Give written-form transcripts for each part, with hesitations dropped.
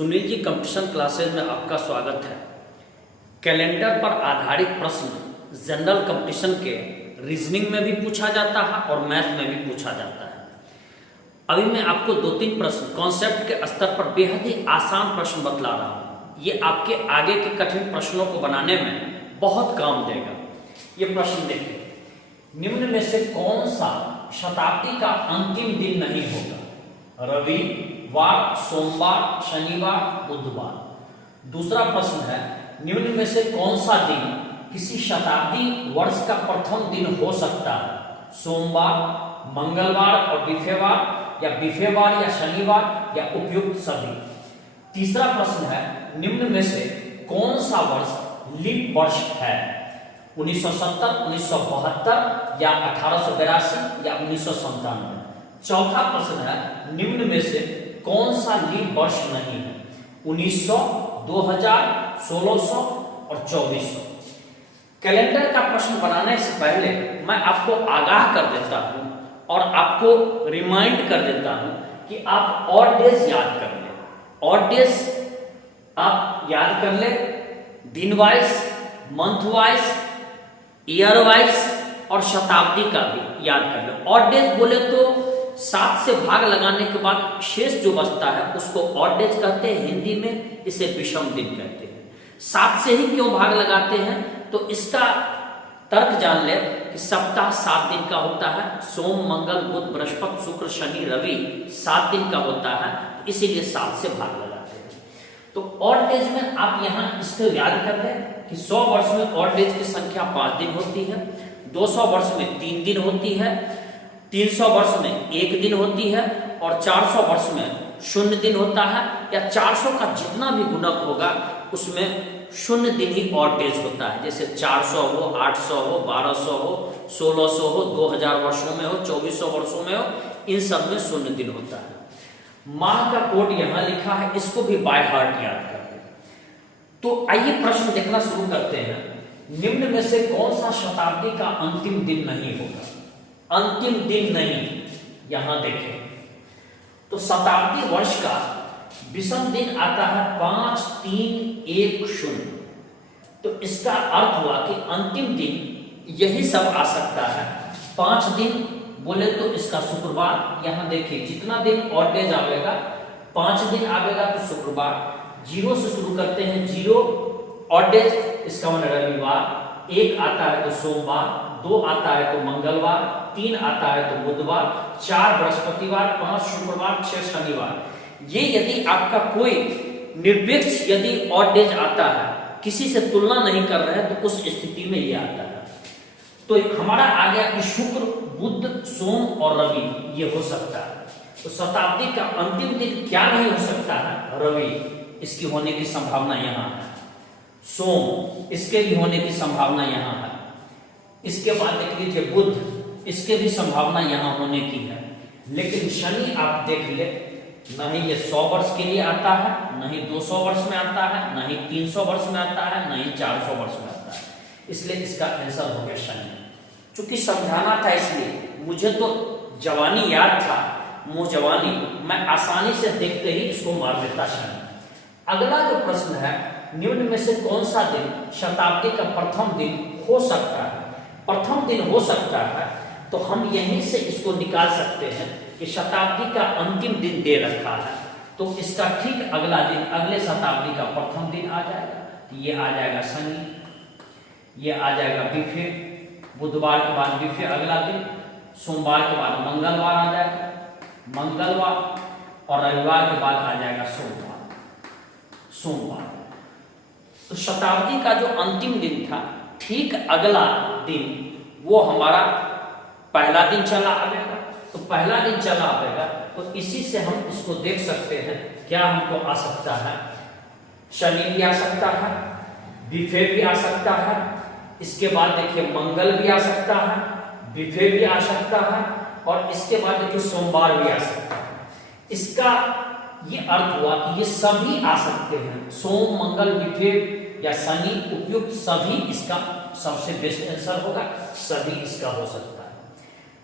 Sunil ji competition classes में आपका स्वागत है। कैलेंडर पर आधारित प्रश्न जनरल कंपटीशन के रीजनिंग में भी पूछा जाता है और मैथ में भी पूछा जाता है। अभी मैं आपको 2-3 प्रश्न कॉन्सेप्ट के स्तर पर बेहद ही आसान प्रश्न बतला रहा हूँ। ये आपके आगे के कठिन प्रश्नों को बनाने में बहुत काम देगा। ये प्रश्न देखिए, निम्न में से कौन सा शताब्दी का अंतिम दिन नहीं होगा? रविवार, सोमवार, शनिवार, बुधवार। दूसरा प्रश्न है, निम्न में से कौन सा दिन किसी शताब्दी वर्ष का प्रथम दिन हो सकता है? सोमवार, मंगलवार और बिफेवार, या बिफेवार या शनिवार, या उपयुक्त सभी। तीसरा प्रश्न है, निम्न में से कौन सा वर्ष लीप वर्ष है? 1970, 1972 या 1882 या 1997। चौथा प्रश्न है, निम्न में से कौन सा लीप वर्ष नहीं है? 1900, 2000, 1600 और 2400। कैलेंडर का प्रश्न बनाने से पहले मैं आपको आगाह कर देता हूं और आपको रिमाइंड कर देता हूं कि आप ऑड डेज याद कर लें। ऑड डेज आप याद कर लें, दिन wise, month wise, year wise और शताब्दी का भी याद कर लें। ऑड डेज बोले तो 7 से भाग लगाने के बाद शेष जो बचता है उसको ऑड डेज कहते हैं। हिंदी में इसे विषम दिन कहते हैं। 7 से ही क्यों भाग लगाते हैं? तो इसका तर्क जान ले कि सप्ताह 7 दिन का होता है। सोम, मंगल, बुध, बृहस्पति, शुक्र, शनि, रवि 7 दिन का होता है, इसीलिए 7 से भाग लगाते हैं। तो ऑड डेज में आप यहाँ इसको याद कर लें कि 100 वर्ष में ऑड डेज की संख्या 5 दिन होती है, 200 वर्ष में 3 दिन होती है, 300 वर्ष में 1 दिन होती है और 400 वर्ष में 0 दिन होता है। या 400 का जितना भी गुणक होगा उसमें 0 दिन ही ऑड डेज होता है। जैसे 400 हो, 800 हो, 1200 हो, 1600 हो, 2000 वर्षों में हो, 2400 वर्षों में हो, इन सब में 0 दिन होता है। माह का कोड यहाँ लिखा है, इसको भी बाय हार्ट याद कर लें। तो आइए प्रश्न देखना शुरू करते हैं। निम्न में से कौन सा शताब्दी का अंतिम दिन नहीं होगा? अंतिम दिन नहीं, यहां देखें तो शताब्दी वर्ष का विषम दिन आता है 5, 3, 1, 0। तो इसका अर्थ हुआ कि अंतिम दिन यही सब आ सकता है। 5 दिन बोले तो इसका शुक्रवार, यहां देखिए जितना दिन ऑड डेज आवेगा 5 दिन आवेगा तो शुक्रवार। 0 से शुरू करते हैं, 0 ऑड डेज, इसका मतलब रविवार। 1 आता है तो सोमवार, 2 आता है तो मंगलवार, 3 आता है तो बुधवार, 4 बृहस्पतिवार, 5 शुक्रवार, 6 शनिवार। ये यदि आपका कोई निरपेक्ष यदि ऑड डेज आता है, किसी से तुलना नहीं कर रहे हैं, तो उस स्थिति में ये आता है। तो हमारा आ गया कि शुक्र, बुध, सोम और रवि ये हो सकता है। तो शताब्दी का अंतिम दिन क्या नहीं हो सकता है? रवि, इसकी होने की संभावना यहाँ है। सोम, इसके भी होने की संभावना यहाँ है। इसके बाद देख लीजिए बुध, इसके भी संभावना यहाँ होने की है। लेकिन शनि आप देख ले, नहीं ये 100 वर्ष के लिए आता है, नहीं 200 वर्ष में आता है, नहीं 300 वर्ष में आता है, नहीं 400 वर्ष में आता है। इसलिए इसका आंसर हो गया शनि। चूंकि समझाना था इसलिए, मुझे तो जवानी याद था, मुंह जवानी, मैं आसानी से देखते ही इसको मार देता शनि। अगला जो प्रश्न है, निम्न में से कौन सा दिन शताब्दी का प्रथम दिन हो सकता है? प्रथम दिन हो सकता है तो हम यहीं से इसको निकाल सकते हैं कि शताब्दी का अंतिम दिन दे रखा है, तो इसका ठीक अगला दिन अगले शताब्दी का प्रथम दिन आ जाएगा। ये आ जाएगा शनि, ये आ जाएगा बिफे, बुधवार के बाद बिफे अगला दिन, सोमवार के बाद मंगलवार आ जाएगा, मंगलवार और रविवार के बाद आ जाएगा सोमवार। तो शताब्दी का जो अंतिम दिन था, ठीक अगला दिन वो हमारा पहला दिन चला आवेगा। तो पहला दिन चला आवेगा तो इसी से हम इसको देख सकते हैं। क्या हमको आ सकता है? शनि भी आ सकता है, बिफे भी आ सकता है, इसके बाद देखिए मंगल भी आ सकता है, बिफे भी आ सकता है, और इसके बाद देखिए सोमवार भी आ सकता है। इसका ये अर्थ हुआ कि ये सभी आ सकते हैं। सोम, मंगल, बिफे या शनि, उपयुक्त सभी इसका सबसे बेस्ट आंसर होगा। सभी इसका हो सकता है।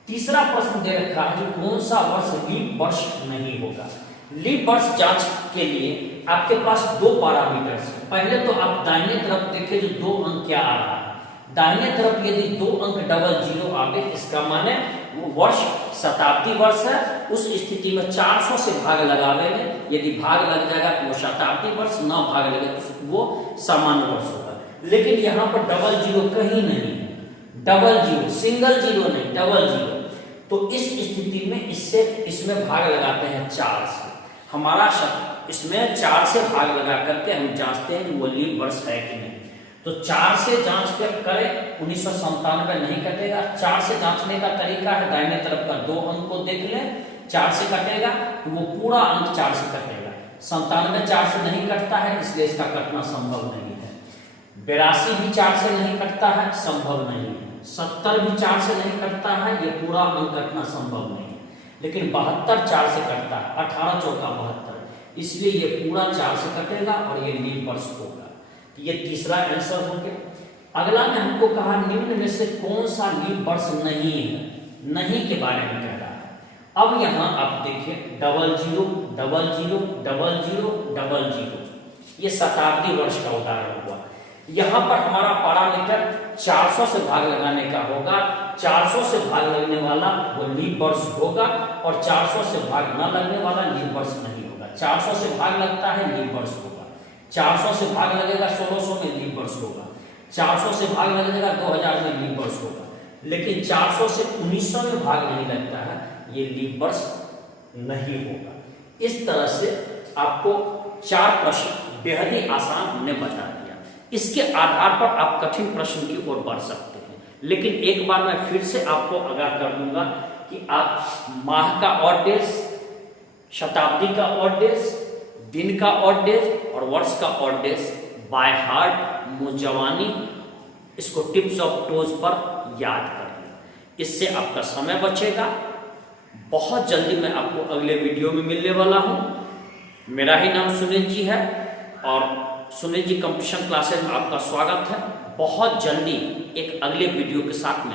तीसरा प्रश्न दे रखा है कि कौन सा वर्ष लीप वर्ष नहीं होगा? लीप वर्ष जांच के लिए आपके पास दो पैरामीटर्स हैं। पहले तो आप दाहिने तरफ देखें जो 2 अंक क्या आ रहा है। दाहिने तरफ यदि 2 अंक डबल जीरो आ गए, इसका माने वो वर्ष शताब्दी वर्ष है। उस स्थिति में 400 से भाग लगावेंगे, यदि भाग लग जाएगा तो वो शताब्दी वर्ष, ना भाग लगे तो वो सामान्य वर्ष होगा। लेकिन यहाँ पर डबल जीरो कहीं नहीं, डबल जीरो, सिंगल जीरो नहीं, डबल जीरो। तो इस स्थिति में इसमें भाग लगाते हैं 4 से। हमारा इसमें 4 से भाग लगा करके हम जांचते हैं कि वो लीप वर्ष है कि नहीं। तो 4 से जांच करें, 1997 नहीं कटेगा। 4 से जांचने का तरीका है, दाहिने तरफ का 2 अंक को देख लें, 4 से कटेगा तो वो पूरा अंक 4 से कटेगा। 97 4 से नहीं कटता है, इसलिए इसका कटना संभव नहीं है। 82 भी 4 से नहीं कटता है, संभव नहीं है। 70 भी 4 से नहीं कटता है, ये पूरा अंक कटना संभव नहीं है। लेकिन 72 4 से कटता है, 18 चौका 72, इसलिए ये पूरा 4 से कटेगा और ये लीप वर्ष होगा। तो ये तीसरा आंसर हो गया। अगला में हमको कहा निम्न में से कौन सा लीप वर्ष नहीं है, नहीं के बारे में कह रहा है। अब यहाँ आप देखिए double zero, double zero, double zero, double zero, ये शताब्दी वर्ष का उदाहरण हुआ। यहाँ पर हमारा पैरामीटर 400 से भाग लगाने का होगा। 400 से भाग लगने वाला वो लीप वर्ष होगा और 400 से भाग न लगने वाला लीप वर्ष नहीं होगा। 400 से भाग लगता है, लीप वर्ष होगा। 400 से भाग लगेगा 1600 में, लीप वर्ष होगा। 400 से भाग लगेगा 2000 में, लीप वर्ष होगा। लेकिन 400 से 1900 में भाग नहीं लगता है, ये लीप वर्ष नहीं होगा। इस तरह से आपको 4 प्रश्न बेहद ही आसान हमने बता दिया। इसके आधार पर आप कठिन प्रश्न की ओर बढ़ सकते हैं। लेकिन एक बार मैं फिर से आपको आगाह कर दूंगा कि आप माह का ऑड डेज, शताब्दी का ऑड डेज, दिन का ऑड डेज और वर्ष का ऑड डेज बाय हार्ट, मुंजवानी, इसको टिप्स ऑफ टोज पर याद कर लें। इससे आपका समय बचेगा। बहुत जल्दी मैं आपको अगले वीडियो में मिलने वाला हूं। मेरा ही नाम सुनील जी है और सुनील जी कंपटीशन क्लासेस में आपका स्वागत है। बहुत जल्दी एक अगले वीडियो के साथ में